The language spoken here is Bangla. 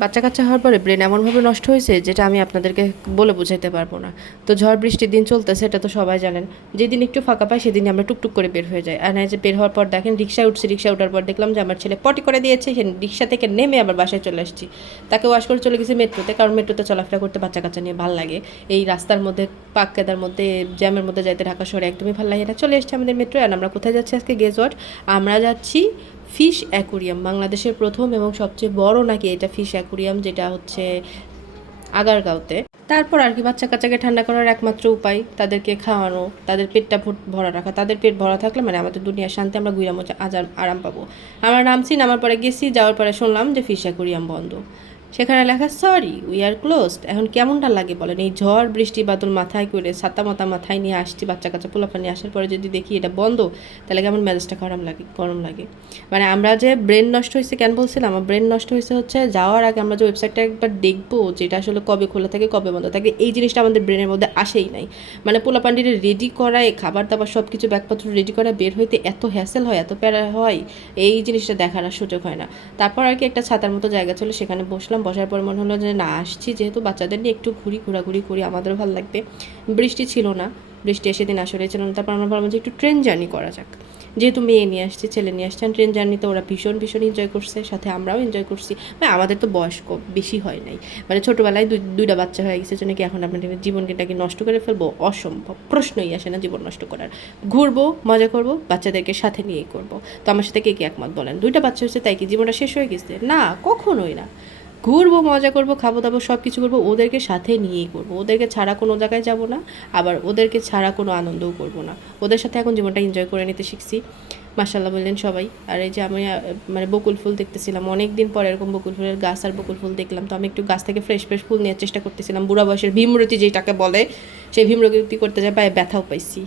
বাচ্চা কাচ্চা হওয়ার পরে ব্রেন এমনভাবে নষ্ট হয়েছে যেটা আমি আপনাদেরকে বলে বোঝাতে পারবো না। তো ঝড় বৃষ্টির দিন চলতেছে, এটা তো সবাই জানেন। যেদিন একটু ফাঁকা পাই সেদিনই আমরা টুকটুক করে বের হয়ে যাই। আর না যে বের হওয়ার পর দেখেন রিক্সায় উঠছি, রিক্সা ওঠার পর দেখলাম যে আমার ছেলে পটি করে দিয়েছে, সে রিক্সা থেকে নেমে আবার বাসায় চলে আসছি। তাকে ওয়াশ করে চলে গেছি মেট্রোতে, কারণ মেট্রোতে চলাফেরা করতে বাচ্চা কাচ্চা নিয়ে ভালো লাগে। এই রাস্তার মধ্যে পাক কাদার মধ্যে জ্যামের মধ্যে যাইতে ঢাকা শহরে একদমই ভালো লাগে না। চলে এসেছি আমাদের মেট্রো। আর আমরা কোথায় যাচ্ছি আজকে? Guess what? আমরা যাচ্ছি ফিশ অ্যাকুরিয়াম, বাংলাদেশের প্রথম এবং সবচেয়ে বড় নাকি এটা ফিশ অ্যাকুরিয়াম, যেটা হচ্ছে আগারগাঁওতে। তারপর আর কি, বাচ্চা কাচ্চাকে ঠান্ডা করার একমাত্র উপায় তাদেরকে খাওয়ানো, তাদের পেটটা ভরা রাখা। তাদের পেট ভরা থাকলে মানে আমাদের দুনিয়ার শান্তি, আমরা গুইরা মজা আরাম পাবো। আমরা নামছি, নামার পরে গেছি, যাওয়ার পরে শুনলাম যে ফিশ অ্যাকুরিয়াম বন্ধ। সেখানে লেখা সরি উই আর ক্লোজড। এখন কেমনটা লাগে বলেন? এই ঝড় বৃষ্টি বাদল মাথায় করে ছাতা মাথা মাথায় নিয়ে আসছি, বাচ্চা কাচ্চা পোলাপা নিয়ে আসার পরে যদি দেখি এটা বন্ধ, তাহলে কেমন মেজাজটা গরম লাগে। মানে আমরা যে ব্রেন নষ্ট হয়েছে কেন বলছিলাম, আমার ব্রেন নষ্ট হয়েছে হচ্ছে যাওয়ার আগে আমরা যে ওয়েবসাইটটা একবার দেখবো যেটা আসলে কবে খোলা থাকে কবে বন্ধ থাকে, এই জিনিসটা আমাদের ব্রেনের মধ্যে আসেই নাই। মানে পোলাপান্ডিরে রেডি করায়, খাবার দাবার সব কিছু ব্যাগপত্র রেডি করা, বের হইতে এত হ্যাসেল হয়, এত প্যারা হয়, এই জিনিসটা দেখার আর সুযোগ হয় না। তারপর আর কি একটা ছাতার মতো জায়গা ছিল, সেখানে বসলাম। বসার পর মনে হলো যে না, আসছি যেহেতু বাচ্চাদের নিয়ে একটু ঘোরাঘুরি করি, আমাদেরও ভালো লাগবে। বৃষ্টি ছিল না, বৃষ্টি এসে দিন আসলে ছিল না। তারপর আমরা ভাবলাম যে একটু ট্রেন জার্নি করা যাক। যেহেতু মেয়ে নিয়ে আসছি, ছেলে নিয়ে আসছেন, ট্রেন জার্নিতে ওরা ভীষণ এনজয় করছে, সাথে আমরাও এনজয় করছি। মানে আমাদের তো বয়স কম বেশি হয় নাই, মানে ছোটোবেলায় দুইটা বাচ্চা হয়ে গেছে জন্য কি এখন আপনাদের জীবনটাকে নষ্ট করে ফেলবো? অসম্ভব, প্রশ্নই আসে না জীবন নষ্ট করার। ঘুরবো, মজা করবো, বাচ্চাদেরকে সাথে নিয়েই করবো। তো আমার সাথে কে কে একমত বলেন? দুইটা বাচ্চা হয়েছে তাই কি জীবনটা শেষ হয়ে গেছে? না, কখনোই না। ঘুরবো, মজা করবো, খাবো দাবো, সব কিছু করবো, ওদেরকে সাথে নিয়েই করবো। ওদেরকে ছাড়া কোনো জায়গায় যাব না, আবার ওদেরকে ছাড়া কোনো আনন্দও করবো না। ওদের সাথে এখন জীবনটা এনজয় করে নিতে শিখছি। মাশাল্লাহ বললেন সবাই। আর এই যে আমি মানে বকুল ফুল দেখতেছিলাম, অনেক দিন পরে এরকম বকুল ফুলের গাছ আর বকুল ফুল দেখলাম। তো আমি একটু গাছ থেকে ফ্রেশ ফুল নেওয়ার চেষ্টা করতেছিলাম। বুড়া বয়সের ভীমরতি যেটাকে বলে, সেই ভীমরতি করতে যায় পায়ে ব্যথাও পাইছি।